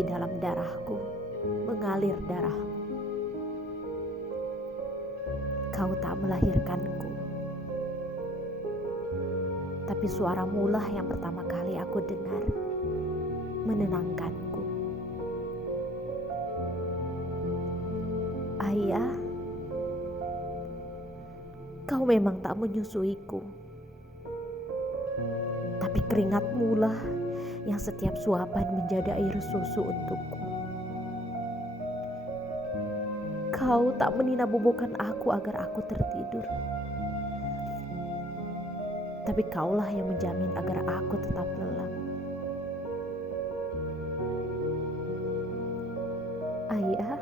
Tapi dalam darahku mengalir darahmu. Kau tak melahirkanku, tapi suaramu lah yang pertama kali aku dengar menenangkanku. Ayah, kau memang tak menyusuiku, tapi keringatmu lah yang setiap suapan menjadi air susu untukku. Kau tak meninabobokan aku agar aku tertidur, tapi kaulah yang menjamin agar aku tetap lelap. Ayah,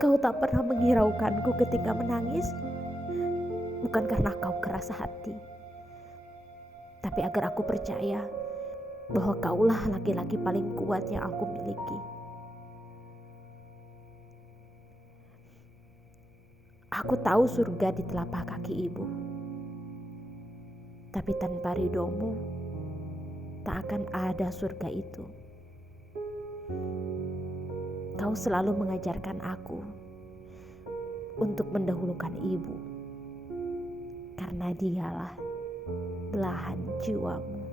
kau tak pernah menghiraukanku ketika menangis, bukan karena kau keras hati, tapi agar aku percaya bahwa kaulah laki-laki paling kuat yang aku miliki. Aku tahu surga di telapak kaki ibu, tapi tanpa ridhomu tak akan ada surga itu. Kau selalu mengajarkan aku untuk mendahulukan ibu, karena dialah belahan jiwamu.